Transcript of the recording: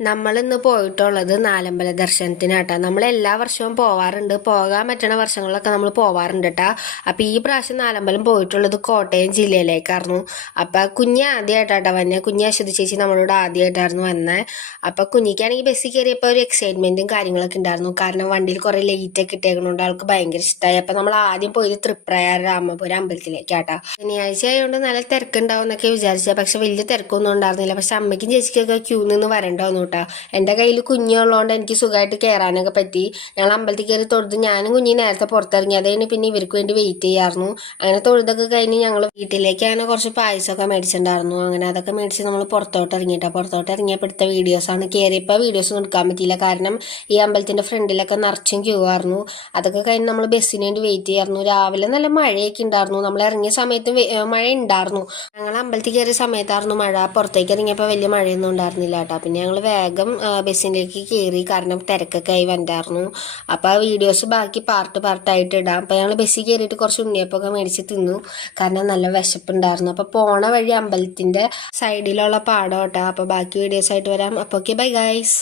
നമ്മളിന്ന് പോയിട്ടുള്ളത് നാലമ്പല ദർശനത്തിനാട്ടാ. നമ്മൾ എല്ലാ വർഷവും പോവാറുണ്ട്, പോകാൻ പറ്റണ വർഷങ്ങളിലൊക്കെ നമ്മൾ പോവാറുണ്ട് കേട്ടാ. അപ്പൊ ഈ പ്രാവശ്യം നാലമ്പലം പോയിട്ടുള്ളത് കോട്ടയം ജില്ലയിലേക്കായിരുന്നു. അപ്പൊ കുഞ്ഞ് ആദ്യമായിട്ടാട്ടാ വന്നെ. കുഞ്ഞ് അശ്വതി ചേച്ചി നമ്മളോട് ആദ്യമായിട്ടായിരുന്നു വന്നത്. അപ്പൊ കുഞ്ഞിക്കാണെങ്കിൽ ബസ്സിൽ കയറിയപ്പോൾ ഒരു എക്സൈറ്റ്മെന്റും കാര്യങ്ങളൊക്കെ ഉണ്ടായിരുന്നു. കാരണം വണ്ടിയിൽ കുറെ ലേറ്റ് ഒക്കെ ഇട്ടേക്കണോണ്ട് ആൾക്ക് ഭയങ്കര ഇഷ്ടമായി. അപ്പൊ നമ്മൾ ആദ്യം പോയത് തൃപ്രയാർ രാമപുരം അമ്പലത്തിലേക്കാട്ടാ. ശനിയാഴ്ച ആയതുകൊണ്ട് നല്ല തിരക്കുണ്ടാവും എന്നൊക്കെ വിചാരിച്ചത്. പക്ഷെ വലിയ തിരക്കൊന്നും ഉണ്ടായിരുന്നില്ല. പക്ഷെ അമ്മയ്ക്കും ചേച്ചിക്കൊക്കെ ക്യൂ നിന്ന് വരണ്ടോന്നു കേട്ടോ. എൻ്റെ കയ്യിൽ കുഞ്ഞുള്ളതുകൊണ്ട് എനിക്ക് സുഖമായിട്ട് കയറാനൊക്കെ പറ്റി. ഞങ്ങൾ അമ്പലത്തിൽ കയറി തൊഴുത് ഞാനും കുഞ്ഞി നേരത്തെ പുറത്തിറങ്ങി. അതായത് പിന്നെ ഇവർക്ക് വേണ്ടി വെയിറ്റ് ചെയ്യായിരുന്നു. അങ്ങനെ തൊഴുതൊക്കെ കഴിഞ്ഞ് ഞങ്ങൾ വീട്ടിലേക്ക് അങ്ങനെ കുറച്ച് പായസമൊക്കെ മേടിച്ചിട്ടുണ്ടായിരുന്നു. അങ്ങനെ അതൊക്കെ മേടിച്ച് നമ്മൾ പുറത്തോട്ട് ഇറങ്ങിയിട്ടാണ്. പുറത്തോട്ട് ഇറങ്ങിയപ്പോൾ എടുത്ത വീഡിയോസാണ്. കയറിയപ്പോൾ വീഡിയോസ് ഒന്നും എടുക്കാൻ പറ്റിയില്ല. കാരണം ഈ അമ്പലത്തിൻ്റെ ഫ്രണ്ടിലൊക്കെ നിറച്ചും ക്യൂ ആയിരുന്നു. അതൊക്കെ കഴിഞ്ഞ് നമ്മൾ ബസ്സിന് വേണ്ടി വെയിറ്റ് ചെയ്യായിരുന്നു. രാവിലെ നല്ല മഴയൊക്കെ ഉണ്ടായിരുന്നു. നമ്മൾ ഇറങ്ങിയ സമയത്ത് മഴ ഉണ്ടായിരുന്നു. ഞങ്ങൾ അമ്പലത്തിൽ കയറിയ സമയത്തായിരുന്നു മഴ. പുറത്തേക്ക് ഇറങ്ങിയപ്പോൾ വലിയ മഴയൊന്നും ഉണ്ടായിരുന്നില്ല കേട്ടോ. പിന്നെ ഞങ്ങൾ വേഗം ബസ്സിലേക്ക് കയറി. കാരണം തിരക്കൊക്കെ ആയി വന്നായിരുന്നു. അപ്പോൾ ആ വീഡിയോസ് ബാക്കി പാർട്ടായിട്ട് ഇടാം. അപ്പോൾ ഞങ്ങൾ ബസ്സിൽ കയറിയിട്ട് കുറച്ച് ഉണ്ണിയപ്പൊക്കെ മേടിച്ച് തിന്നു. കാരണം നല്ല വിശപ്പുണ്ടായിരുന്നു. അപ്പോൾ പോണ വഴി അമ്പലത്തിൻ്റെ സൈഡിലുള്ള പാടം കേട്ടോ. അപ്പോൾ ബാക്കി വീഡിയോസ് ആയിട്ട് വരാം. അപ്പോൾ ഓക്കെ, ബൈ ഗൈസ്.